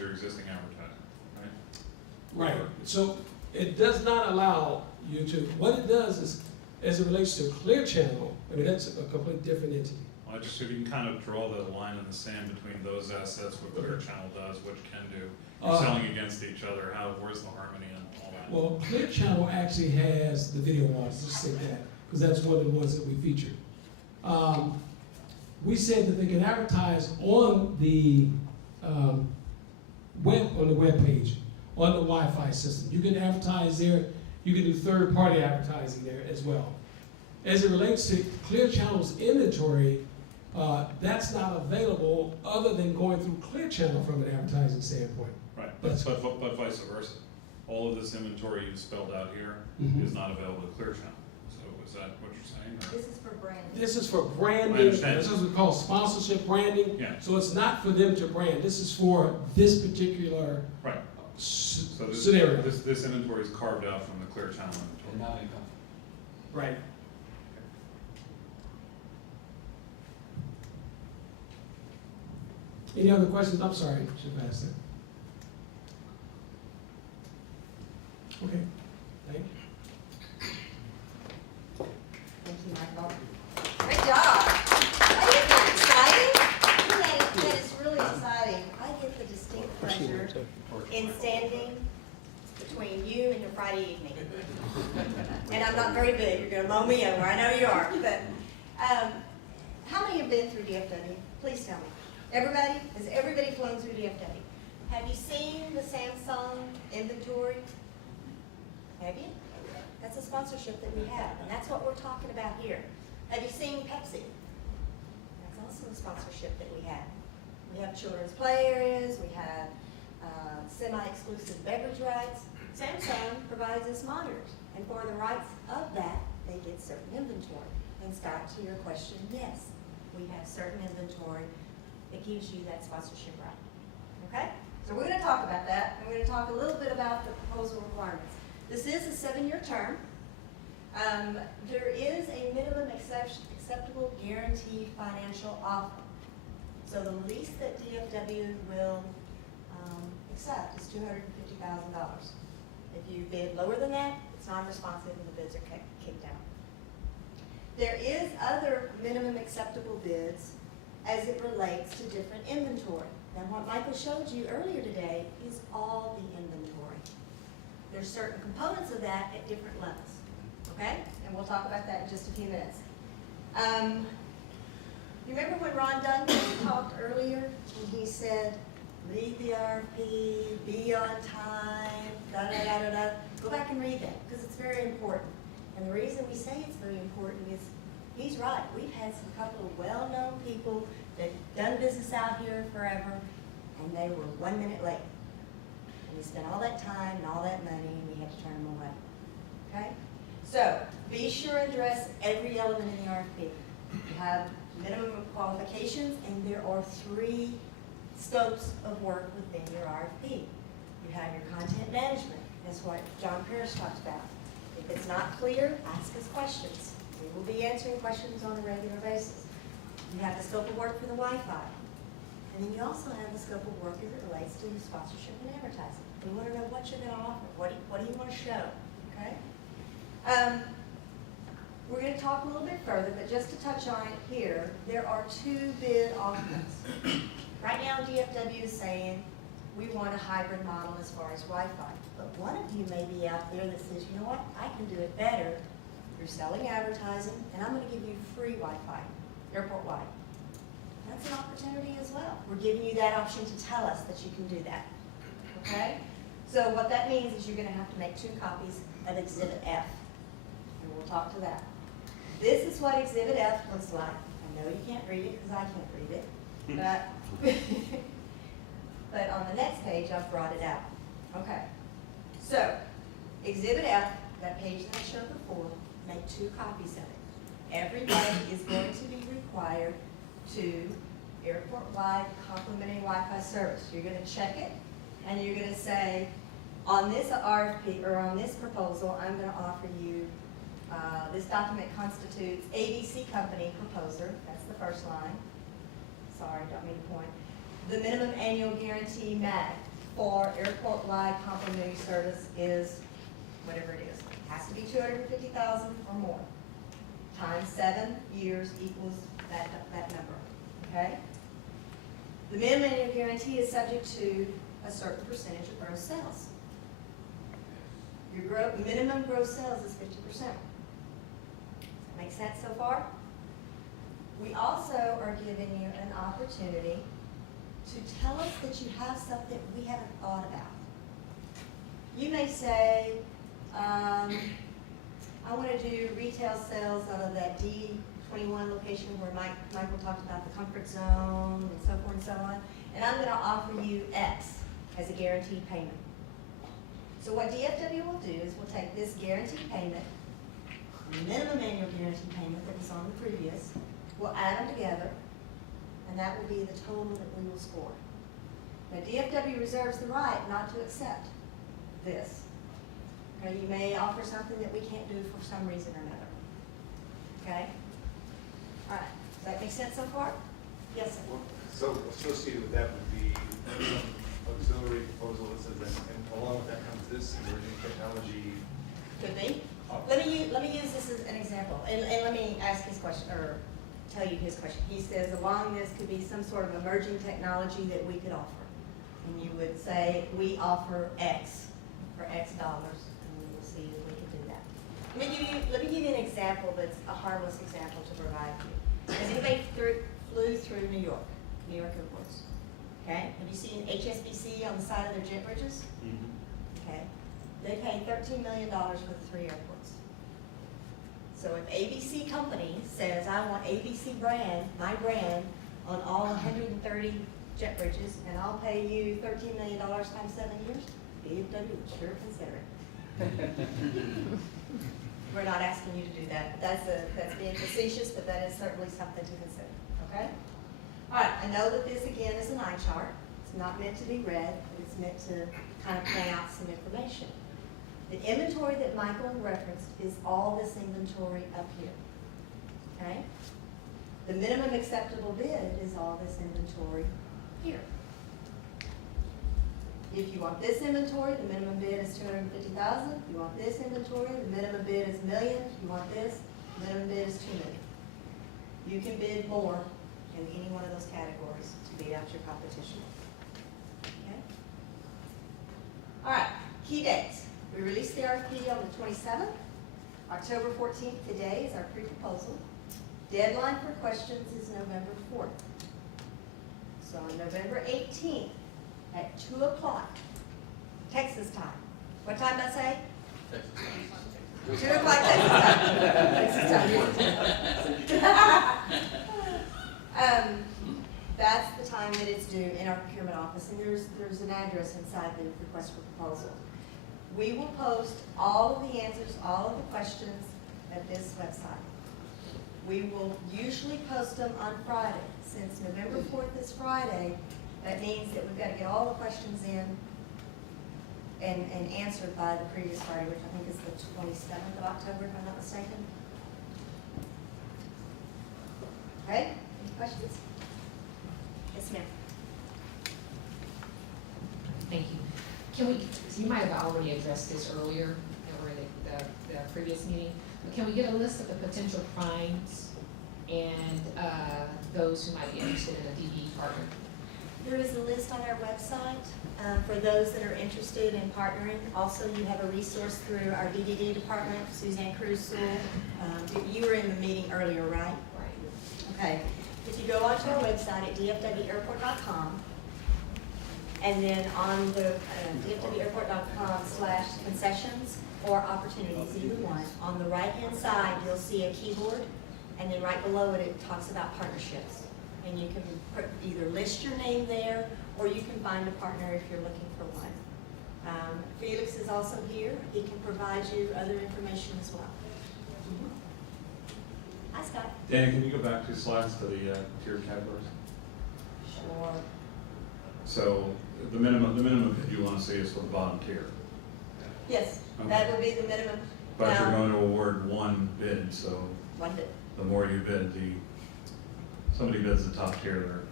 your existing advertising, right? Right, so it does not allow you to, what it does is, as it relates to Clear Channel, I mean, that's a completely different entity. Well, just if you can kind of draw the line in the sand between those assets, what Clear Channel does, what you can do, you're selling against each other, where's the harmony and all that? Well, Clear Channel actually has the video ones, just say that, because that's one of the ones that we featured. We said that they can advertise on the web page, on the Wi-Fi system. You can advertise there. You can do third-party advertising there as well. As it relates to Clear Channel's inventory, that's not available other than going through Clear Channel from an advertising standpoint. Right, but vice versa. All of this inventory you spelled out here is not available to Clear Channel. So is that what you're saying? Or? This is for branding. This is for branding. I understand. This is what we call sponsorship branding. Yeah. So it's not for them to brand. This is for this particular Right. So this, scenario. this inventory is carved out from the Clear Channel And inventory. not income. Right. Any other questions? I'm sorry, should have asked that. Okay, thank you. Thank you, Michael. Great job. Isn't that exciting? That is really exciting. I get the distinct pleasure in standing between you and your Friday evening. And I'm not very big. You're going to mow me over. I know you are. But how many have been through DFW? Please tell me. Everybody? Has everybody flown through DFW? Have you seen the Samsung inventory? Have you? That's a sponsorship that we have, and that's what we're talking about here. Have you seen Pepsi? That's also a sponsorship that we have. We have children's play areas, we have semi-exclusive beverage rights. Samsung provides us monitors, and for the rights of that, they get certain inventory. And Scott, to your question, yes, we have certain inventory that gives you that sponsorship right. Okay? So we're going to talk about that, and we're going to talk a little bit about the proposal requirements. This is a 7-year term. There is a minimum acceptable guaranteed financial offer. So the least that DFW will accept is $250,000. If you bid lower than that, it's non-responsive and the bids are kicked out. There is other minimum acceptable bids as it relates to different inventory. Now what Michael showed you earlier today is all the inventory. There's certain components of that at different levels, okay? And we'll talk about that in just a few minutes. You remember when Ron Duncan talked earlier and he said, read the RFP, be on time, da-da-da-da-da. Go back and read that because it's very important. And the reason we say it's very important is he's right. We've had some couple of well-known people that done business out here forever and they were 1 minute late. And we spent all that time and all that money and we had to turn them away. Okay? So be sure and address every element in the RFP. You have minimum qualifications and there are 3 scopes of work within your RFP. You have your content management. That's what John Parrish talked about. If it's not clear, ask us questions. We will be answering questions on a regular basis. You have the scope of work for the Wi-Fi. And then you also have the scope of work as it relates to sponsorship and advertising. We want to know what you're going to offer. What do you want to show? Okay? We're going to talk a little bit further, but just to touch on it here, there are 2 bid offerings. Right now, DFW is saying we want a hybrid model as far as Wi-Fi. But one of you may be out there that says, you know what, I can do it better. You're selling advertising, and I'm going to give you free Wi-Fi, airport-wide. That's an opportunity as well. We're giving you that option to tell us that you can do that. Okay? So what that means is you're going to have to make 2 copies of Exhibit F. And we'll talk to that. This is what Exhibit F looks like. I know you can't read it because I can't read it. But on the next page, I've brought it out. Okay. So, Exhibit F, that page that I showed before, make 2 copies of it. Everybody is going to be required to airport-wide complimentary Wi-Fi service. You're going to check it, and you're going to say, on this RFP, or on this proposal, I'm going to offer you, this document constitutes ABC company proposer. That's the first line. Sorry, don't mean to point. the minimum annual guarantee MAG for airport-wide complimentary service is whatever it is. It has to be 250,000 or more. Times 7 years equals that number, okay? The minimum annual guarantee is subject to a certain percentage of gross sales. Your minimum gross sales is 50%. Does that make sense so far? We also are giving you an opportunity to tell us that you have something we haven't thought about. You may say, I want to do retail sales out of that D21 location where Michael talked about the comfort zone and so forth and so on, and I'm going to offer you X as a guaranteed payment. So what DFW will do is we'll take this guaranteed payment, the minimum annual guaranteed payment that was on the previous, we'll add them together, and that will be the total that we will score. Now DFW reserves the right not to accept this. Okay, you may offer something that we can't do for some reason or another. Okay? All right, does that make sense so far? Yes, sir. So associated with that would be some auxiliary proposal that says, and along with that comes this emerging technology. Could be. Let me use this as an example, and let me ask his question, or tell you his question. He says, along this could be some sort of emerging technology that we could offer. And you would say, we offer X for X dollars, and we will see if we can do that. Let me give you an example that's a harmless example to provide you. Has anybody flew through New York airports? Okay, have you seen HSBC on the side of their jet bridges? Okay, they paid $13 million for the 3 airports. So if ABC Company says, I want ABC brand, my brand, on all 130 jet bridges, and I'll pay you $13 million times 7 years, DFW would sure consider it. We're not asking you to do that. That's being facetious, but that is certainly something to consider, okay? All right, I know that this again is an eye chart. It's not meant to be read, but it's meant to kind of point out some information. The inventory that Michael referenced is all this inventory up here, okay? The minimum acceptable bid is all this inventory here. If you want this inventory, the minimum bid is $250,000. If you want this inventory, the minimum bid is $1 million. If you want this, the minimum bid is $2 million. You can bid more in any one of those categories to beat out your competition. Okay? All right, key dates. We released the RFP on the 27th. October 14th today is our pre-proposal. Deadline for questions is November 4th. So on November 18th at 2 o'clock, Texas time. What time did I say? 2 o'clock Texas time. That's the time that it's due in our procurement office, and there's an address inside the request for proposal. We will post all of the answers, all of the questions at this website. We will usually post them on Friday. Since November 4th is Friday, that means that we've got to get all the questions in and answered by the previous Friday, which I think is the 27th of October, if I'm not mistaken. Okay, any questions? Yes, ma'am. Thank you. Can we, so you might have already addressed this earlier, or the previous meeting, but can we get a list of the potential primes and those who might be interested in a DD partner? There is a list on our website for those that are interested in partnering. Also, you have a resource through our DDD department, Suzanne Cruz. You were in the meeting earlier, right? Right. Okay. If you go onto our website at dfwairport.com, and then on the dfwairport.com/concessions or opportunities, either one, on the right-hand side, you'll see a keyboard, and then right below it, it talks about partnerships. And you can either list your name there, or you can find a partner if you're looking for one. Felix is also here. He can provide you other information as well. Hi, Scott. Danny, can you go back 2 slides to the tiered categories? Sure. So the minimum bid you want to see is for the bottom tier. Yes, Okay. that would be the minimum. But you're Now, going to award 1 bid, so one bid. the more you bid, somebody bids the top tier,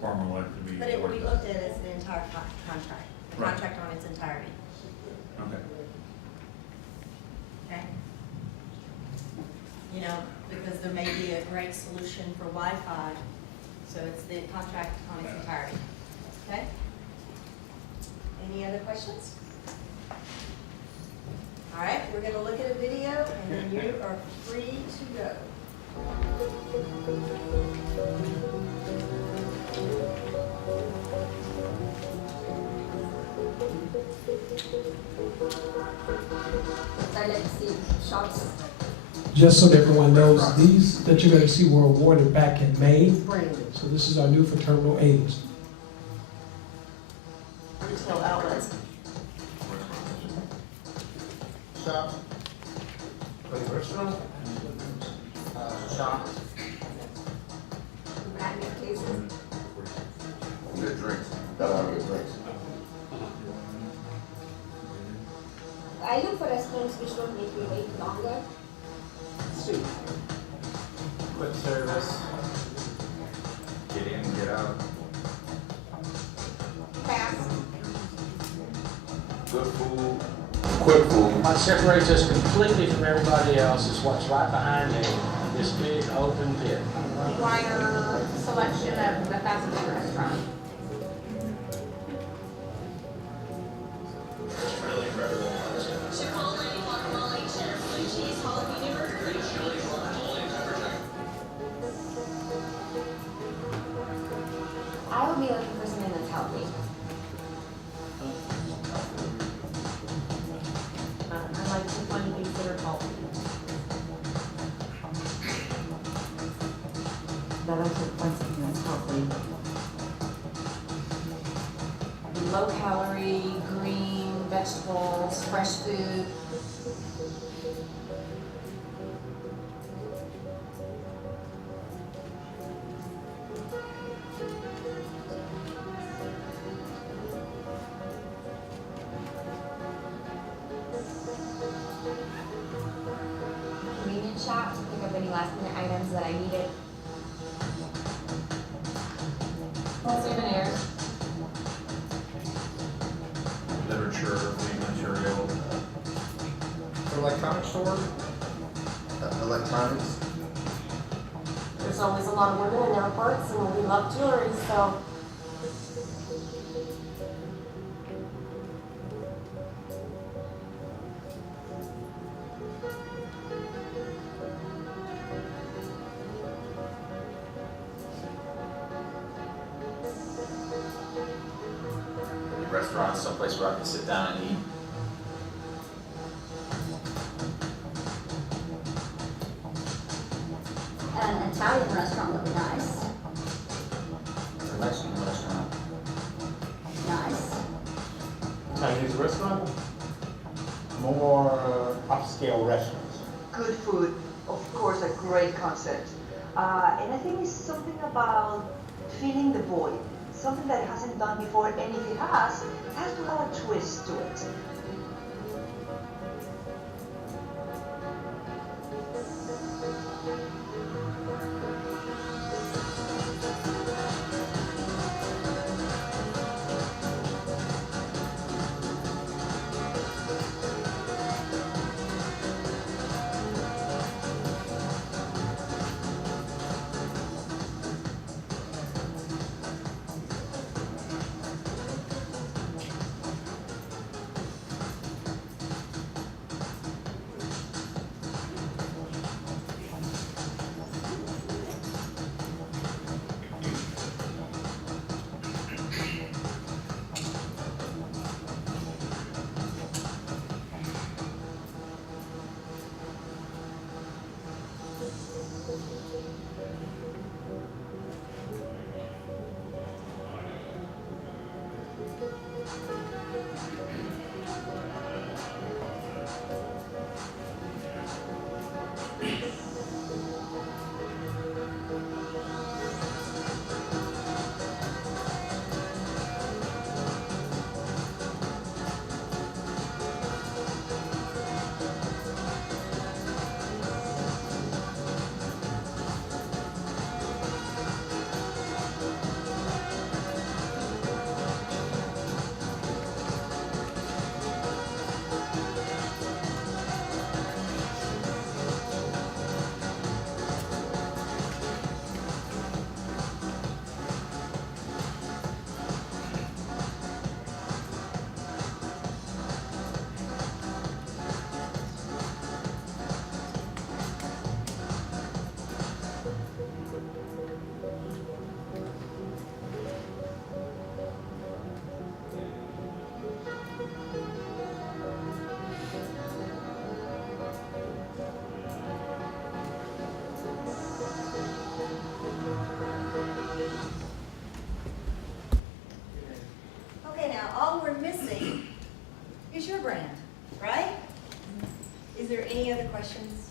far more likely to be. But it will be looked at as the entire contract, the Right. contract on its entirety, Okay. okay? You know, because there may be a great solution for Wi-Fi, so it's the contract on its entirety, okay? Any other questions? All right, we're gonna look at a video, and then you are free to go. I'd like to see shots. Just so that everyone knows, these that you're gonna see were awarded back in May. Brandon. So this is our new for Terminal 8. Retail outlets. Shop. For the restaurant. Shop. Brandon cases. Good drinks. Gotta have good drinks. I look for restaurants which don't make you wait longer. Soup. Quick service. Get in, get out. Fast. Good food. Quick food. What separates us completely from everybody else is what's right behind me, this big open pit. Wider selection of the fast food restaurant. I would be looking for something that's healthy. I like to find things that are healthy. That I should find something that's healthy. Low calorie, green, vegetables, fresh food. Convenience shop to pick up any last minute items that I needed. Souvenirs. Literature, reading material. Electronics store? Electronics? There's always a lot of women in airports and we love jewelry, so. Restaurant, someplace where I can sit down and eat. An Italian restaurant would be nice. A Mexican restaurant. Nice. Chinese restaurant? More upscale restaurants. Good food, of course, a great concept. And I think it's something about filling the void, something that it hasn't done before, and if it has to have a twist to it. we're missing is your brand, right? Is there any other questions?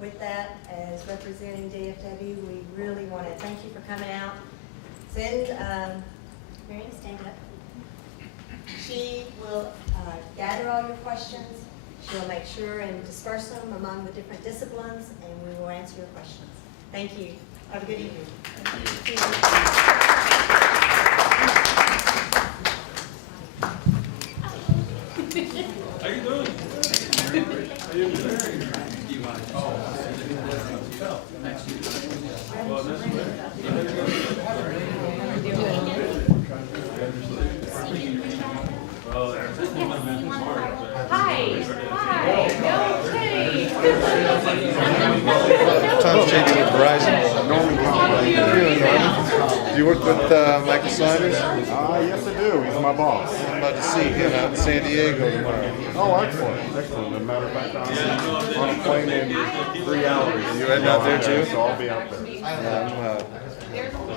With that, as representing DFW, we really want to thank you for coming out. Send, Marion, stand up. She will gather all your questions. She'll make sure and disperse them among the different disciplines, and we will answer your questions. Thank you. Have a good evening. Thank you. How you doing? How you doing? Well, that's Hi, no kidding. Tom's changing with Verizon. Norman. How you doing, Norman? Do you work with Michael Simons? Yes, I do. He's my boss. I'm about to see him out in San Diego tomorrow. Oh, excellent. Excellent. As a matter of fact, I'm on a plane in 3 hours. You heading out there too? So I'll be out there. Yeah, I'm